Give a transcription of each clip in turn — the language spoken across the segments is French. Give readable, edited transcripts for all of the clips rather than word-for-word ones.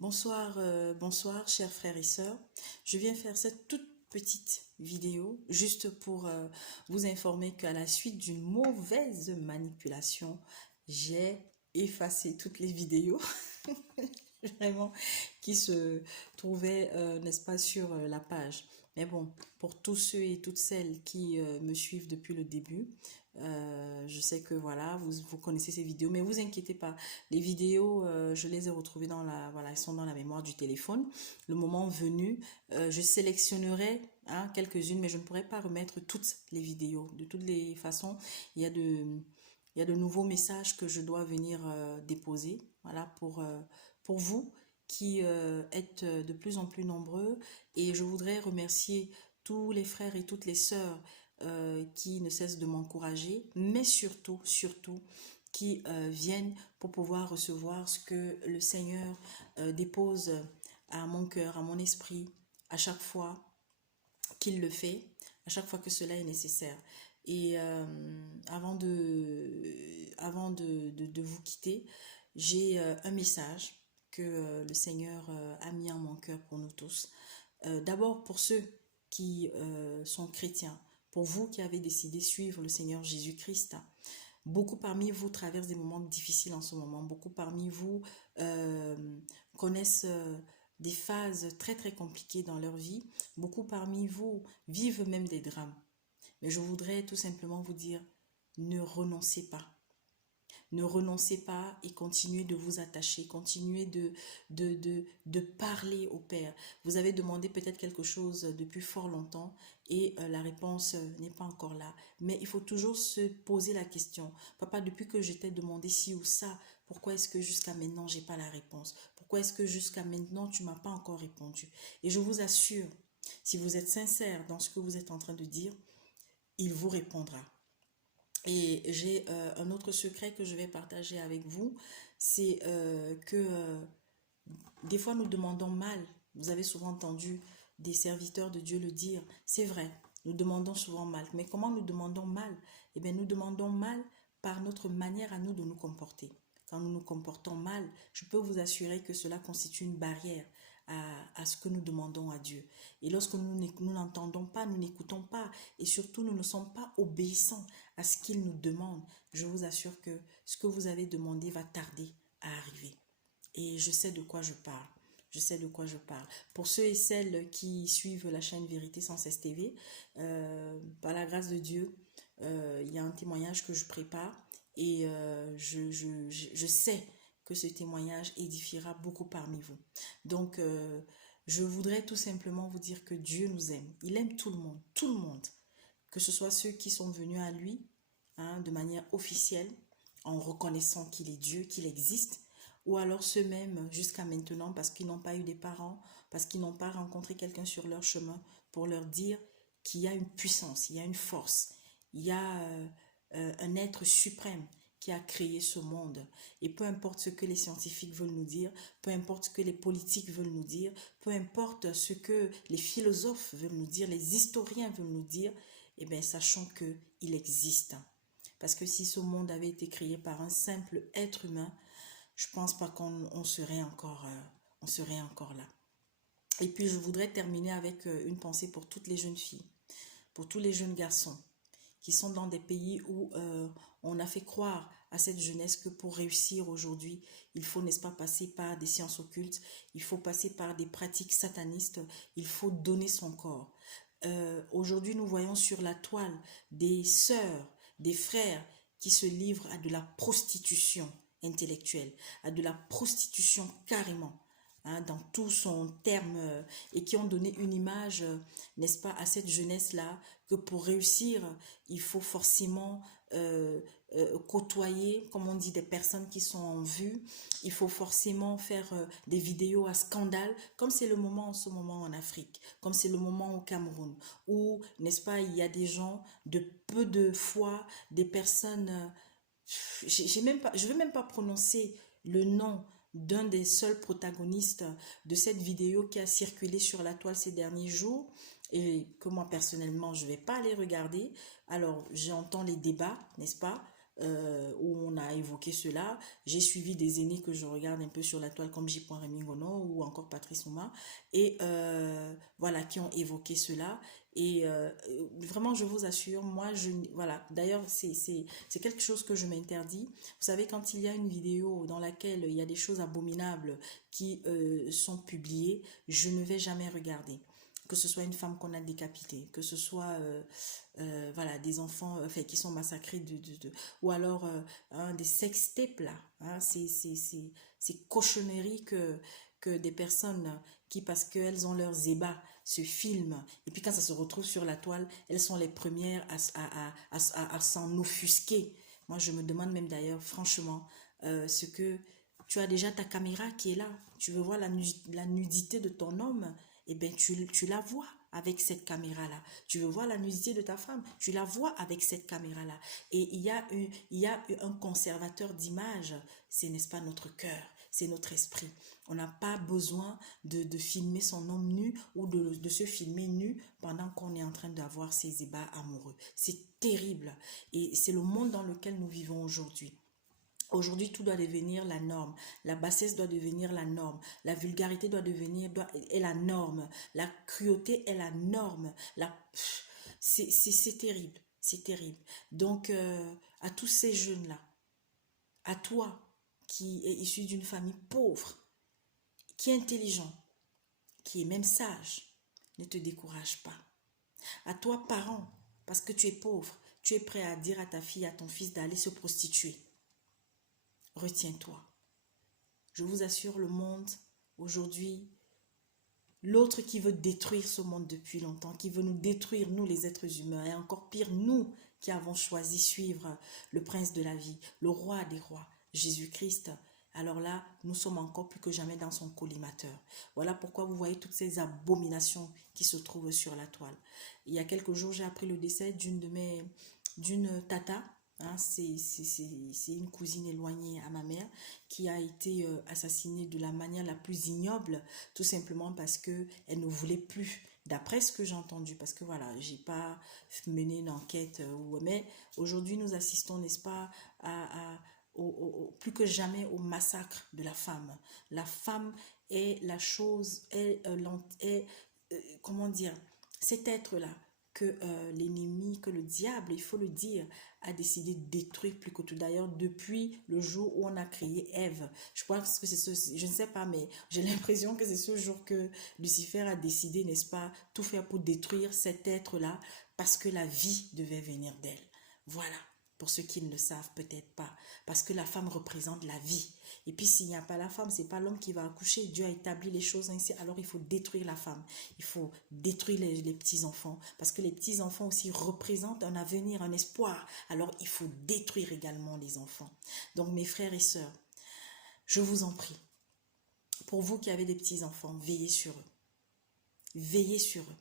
Bonsoir, bonsoir, chers frères et sœurs. Je viens faire cette toute petite vidéo juste pour vous informer qu'à la suite d'une mauvaise manipulation, j'ai effacé toutes les vidéos vraiment qui se trouvaient, n'est-ce pas, sur la page. Mais bon, pour tous ceux et toutes celles qui me suivent depuis le début, je sais que voilà, vous connaissez ces vidéos, mais vous inquiétez pas. Les vidéos, je les ai retrouvées dans voilà, elles sont dans la mémoire du téléphone. Le moment venu, je sélectionnerai quelques-unes, mais je ne pourrai pas remettre toutes les vidéos. De toutes les façons, il y a de nouveaux messages que je dois venir déposer, voilà, pour vous qui êtes de plus en plus nombreux. Et je voudrais remercier tous les frères et toutes les sœurs qui ne cessent de m'encourager, mais surtout, qui viennent pour pouvoir recevoir ce que le Seigneur dépose à mon cœur, à mon esprit, à chaque fois qu'il le fait, à chaque fois que cela est nécessaire. Et avant de vous quitter, j'ai un message que le Seigneur a mis en mon cœur pour nous tous. D'abord pour ceux qui sont chrétiens, pour vous qui avez décidé de suivre le Seigneur Jésus-Christ. Beaucoup parmi vous traversent des moments difficiles en ce moment. Beaucoup parmi vous euh, connaissent des phases très très compliquées dans leur vie. Beaucoup parmi vous vivent même des drames. Mais je voudrais tout simplement vous dire, ne renoncez pas. Ne renoncez pas et continuez de vous attacher, continuez de parler au Père. Vous avez demandé peut-être quelque chose depuis fort longtemps et la réponse n'est pas encore là. Mais il faut toujours se poser la question. Papa, depuis que je t'ai demandé ci ou ça, pourquoi est-ce que jusqu'à maintenant, j'ai pas la réponse? Pourquoi est-ce que jusqu'à maintenant, tu m'as pas encore répondu? Et je vous assure, si vous êtes sincère dans ce que vous êtes en train de dire, il vous répondra. Et j'ai un autre secret que je vais partager avec vous, c'est que des fois nous demandons mal. Vous avez souvent entendu des serviteurs de Dieu le dire. C'est vrai, nous demandons souvent mal. Mais comment nous demandons mal? Eh bien, nous demandons mal par notre manière à nous de nous comporter. Quand nous nous comportons mal, je peux vous assurer que cela constitue une barrière à ce que nous demandons à Dieu. Et lorsque nous n'entendons pas, nous n'écoutons pas, et surtout nous ne sommes pas obéissants à ce qu'il nous demande, je vous assure que ce que vous avez demandé va tarder à arriver. Et je sais de quoi je parle. Je sais de quoi je parle. Pour ceux et celles qui suivent la chaîne Vérité sans cesse TV, par la grâce de Dieu, il y a un témoignage que je prépare et je sais que ce témoignage édifiera beaucoup parmi vous. Donc, je voudrais tout simplement vous dire que Dieu nous aime. Il aime tout le monde. Que ce soit ceux qui sont venus à lui de manière officielle, en reconnaissant qu'il est Dieu, qu'il existe, ou alors ceux-mêmes jusqu'à maintenant parce qu'ils n'ont pas eu des parents, parce qu'ils n'ont pas rencontré quelqu'un sur leur chemin pour leur dire qu'il y a une puissance, il y a une force, il y a un être suprême qui a créé ce monde. Et peu importe ce que les scientifiques veulent nous dire, peu importe ce que les politiques veulent nous dire, peu importe ce que les philosophes veulent nous dire, les historiens veulent nous dire, eh bien, sachons qu'il existe. Parce que si ce monde avait été créé par un simple être humain, je ne pense pas qu'on serait on serait encore là. Et puis, je voudrais terminer avec une pensée pour toutes les jeunes filles, pour tous les jeunes garçons qui sont dans des pays où on a fait croire à cette jeunesse que pour réussir aujourd'hui, il faut, n'est-ce pas, passer par des sciences occultes, il faut passer par des pratiques satanistes, il faut donner son corps. Aujourd'hui, nous voyons sur la toile des sœurs, des frères qui se livrent à de la prostitution intellectuelle, à de la prostitution carrément, dans tout son terme, et qui ont donné une image, n'est-ce pas, à cette jeunesse-là, que pour réussir, il faut forcément côtoyer, comme on dit, des personnes qui sont en vue. Il faut forcément faire des vidéos à scandale, comme c'est le moment en ce moment en Afrique, comme c'est le moment au Cameroun, où, n'est-ce pas, il y a des gens de peu de foi, des personnes, j'ai même pas, je ne veux même pas prononcer le nom d'un des seuls protagonistes de cette vidéo qui a circulé sur la toile ces derniers jours et que moi personnellement je ne vais pas aller regarder. Alors j'entends les débats, n'est-ce pas, où on a évoqué cela. J'ai suivi des aînés que je regarde un peu sur la toile comme J. Rémy Ngono ou encore Patrice Ouma, et voilà, qui ont évoqué cela. Et vraiment, je vous assure, moi, voilà, d'ailleurs, c'est quelque chose que je m'interdis. Vous savez, quand il y a une vidéo dans laquelle il y a des choses abominables qui sont publiées, je ne vais jamais regarder. Que ce soit une femme qu'on a décapitée, que ce soit voilà, des enfants enfin, qui sont massacrés, ou alors des sextapes là. Hein, ces cochonneries que des personnes qui, parce qu'elles ont leurs ébats, se filment. Et puis quand ça se retrouve sur la toile, elles sont les premières à s'en offusquer. Moi, je me demande même d'ailleurs, franchement, ce que tu as déjà ta caméra qui est là. Tu veux voir la nudité de ton homme, eh bien, tu la vois avec cette caméra-là. Tu veux voir la nudité de ta femme, tu la vois avec cette caméra-là. Et il y a un conservateur d'image, c'est, n'est-ce pas, notre cœur, c'est notre esprit. On n'a pas besoin de filmer son homme nu ou de se filmer nu pendant qu'on est en train d'avoir ses ébats amoureux. C'est terrible. Et c'est le monde dans lequel nous vivons aujourd'hui. Aujourd'hui, tout doit devenir la norme. La bassesse doit devenir la norme. La vulgarité est la norme. La cruauté est la norme. C'est terrible. C'est terrible. Donc, à tous ces jeunes-là, à toi qui est issu d'une famille pauvre, qui est intelligent, qui est même sage, ne te décourage pas. À toi, parent, parce que tu es pauvre, tu es prêt à dire à ta fille, à ton fils d'aller se prostituer. Retiens-toi. Je vous assure, le monde, aujourd'hui, l'autre qui veut détruire ce monde depuis longtemps, qui veut nous détruire, nous les êtres humains, et encore pire, nous qui avons choisi suivre le prince de la vie, le roi des rois, Jésus-Christ, alors là, nous sommes encore plus que jamais dans son collimateur. Voilà pourquoi vous voyez toutes ces abominations qui se trouvent sur la toile. Il y a quelques jours, j'ai appris le décès d'une tata. Hein, c'est une cousine éloignée à ma mère qui a été assassinée de la manière la plus ignoble, tout simplement parce que elle ne voulait plus, d'après ce que j'ai entendu, parce que voilà, j'ai pas mené une enquête, mais aujourd'hui nous assistons, n'est-ce pas, plus que jamais au massacre de la femme. La femme est la chose, comment dire, cet être-là que l'ennemi, que le diable, il faut le dire, a décidé de détruire plus que tout. D'ailleurs, depuis le jour où on a créé Ève, je pense que c'est ce, je ne sais pas, mais j'ai l'impression que c'est ce jour que Lucifer a décidé, n'est-ce pas, tout faire pour détruire cet être-là, parce que la vie devait venir d'elle. Voilà. Pour ceux qui ne le savent peut-être pas, parce que la femme représente la vie. Et puis s'il n'y a pas la femme, c'est pas l'homme qui va accoucher. Dieu a établi les choses ainsi. Alors il faut détruire la femme. Il faut détruire les petits-enfants, parce que les petits-enfants aussi représentent un avenir, un espoir. Alors il faut détruire également les enfants. Donc mes frères et sœurs, je vous en prie, pour vous qui avez des petits-enfants, veillez sur eux. Veillez sur eux.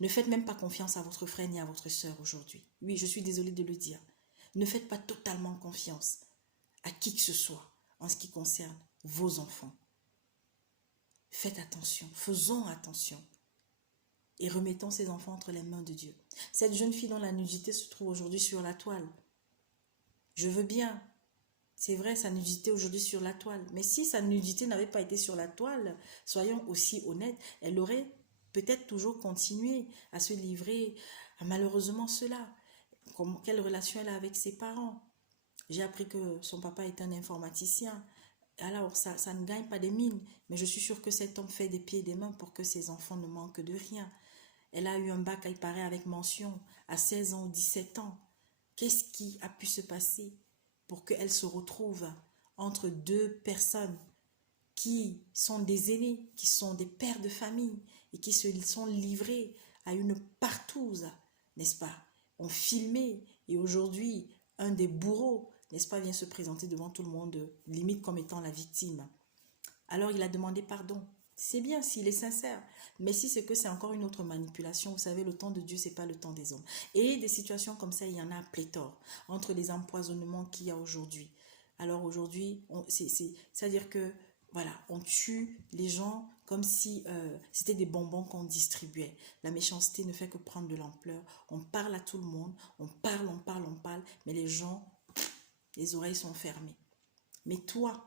Ne faites même pas confiance à votre frère ni à votre sœur aujourd'hui. Oui, je suis désolée de le dire. Ne faites pas totalement confiance à qui que ce soit en ce qui concerne vos enfants. Faites attention, faisons attention et remettons ces enfants entre les mains de Dieu. Cette jeune fille dont la nudité se trouve aujourd'hui sur la toile, je veux bien, c'est vrai, sa nudité aujourd'hui sur la toile, mais si sa nudité n'avait pas été sur la toile, soyons aussi honnêtes, elle aurait peut-être toujours continué à se livrer à malheureusement cela. Quelle relation elle a avec ses parents. J'ai appris que son papa est un informaticien. Alors, ça ne gagne pas des mines, mais je suis sûre que cet homme fait des pieds et des mains pour que ses enfants ne manquent de rien. Elle a eu un bac, il paraît, avec mention à 16 ans ou 17 ans. Qu'est-ce qui a pu se passer pour qu'elle se retrouve entre deux personnes qui sont des aînés, qui sont des pères de famille et qui se sont livrés à une partouze, n'est-ce pas? On filmé et aujourd'hui, un des bourreaux, n'est-ce pas, vient se présenter devant tout le monde, limite comme étant la victime. Alors il a demandé pardon. C'est bien s'il est sincère, mais si c'est que c'est encore une autre manipulation, vous savez, le temps de Dieu, c'est pas le temps des hommes. Et des situations comme ça, il y en a à pléthore, entre les empoisonnements qu'il y a aujourd'hui. Alors aujourd'hui, c'est-à-dire que, voilà, on tue les gens comme si c'était des bonbons qu'on distribuait. La méchanceté ne fait que prendre de l'ampleur. On parle à tout le monde, on parle, mais les gens les oreilles sont fermées. Mais toi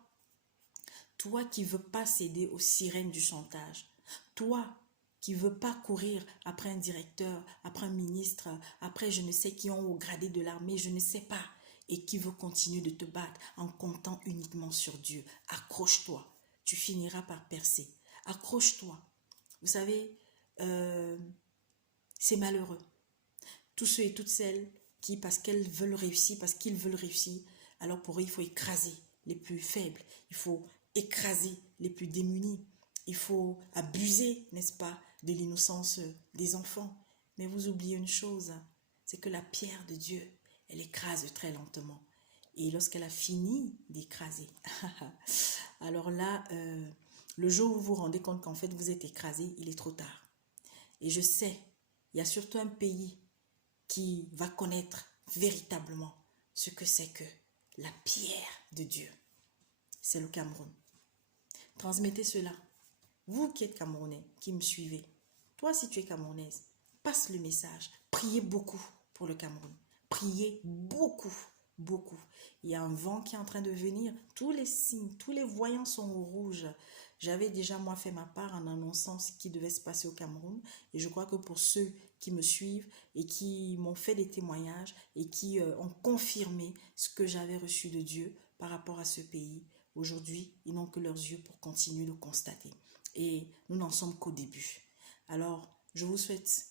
qui veux pas céder aux sirènes du chantage, toi qui veux pas courir après un directeur, après un ministre, après je ne sais qui ont au gradé de l'armée, je ne sais pas, et qui veut continuer de te battre en comptant uniquement sur Dieu, accroche-toi, tu finiras par percer. Accroche-toi. Vous savez, c'est malheureux. Tous ceux et toutes celles qui, parce qu'elles veulent réussir, parce qu'ils veulent réussir, alors pour eux, il faut écraser les plus faibles, il faut écraser les plus démunis, il faut abuser, n'est-ce pas, de l'innocence des enfants. Mais vous oubliez une chose, c'est que la pierre de Dieu, elle écrase très lentement. Et lorsqu'elle a fini d'écraser, alors là, le jour où vous vous rendez compte qu'en fait vous êtes écrasé, il est trop tard. Et je sais, il y a surtout un pays qui va connaître véritablement ce que c'est que la pierre de Dieu. C'est le Cameroun. Transmettez cela. Vous qui êtes Camerounais, qui me suivez, toi si tu es Camerounaise, passe le message. Priez beaucoup pour le Cameroun. Priez beaucoup, beaucoup. Il y a un vent qui est en train de venir. Tous les signes, tous les voyants sont au rouge. J'avais déjà moi fait ma part en annonçant ce qui devait se passer au Cameroun. Et je crois que pour ceux qui me suivent et qui m'ont fait des témoignages et qui ont confirmé ce que j'avais reçu de Dieu par rapport à ce pays, aujourd'hui, ils n'ont que leurs yeux pour continuer de constater. Et nous n'en sommes qu'au début. Alors, je vous souhaite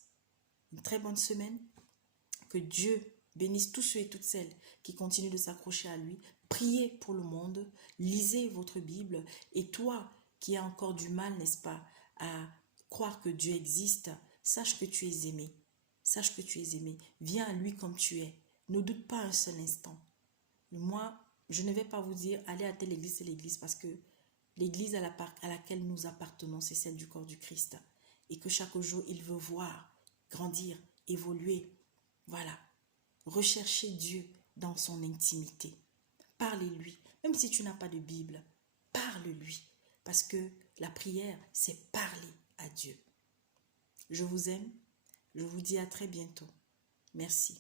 une très bonne semaine. Que Dieu bénisse tous ceux et toutes celles qui continuent de s'accrocher à lui. Priez pour le monde. Lisez votre Bible. Et toi qui as encore du mal, n'est-ce pas, à croire que Dieu existe, sache que tu es aimé. Sache que tu es aimé. Viens à lui comme tu es. Ne doute pas un seul instant. Moi, je ne vais pas vous dire allez à telle église parce que l'église à laquelle nous appartenons, c'est celle du corps du Christ. Et que chaque jour, il veut voir, grandir, évoluer. Voilà. Recherchez Dieu dans son intimité. Parlez-lui. Même si tu n'as pas de Bible, parle-lui. Parce que la prière, c'est parler à Dieu. Je vous aime. Je vous dis à très bientôt. Merci.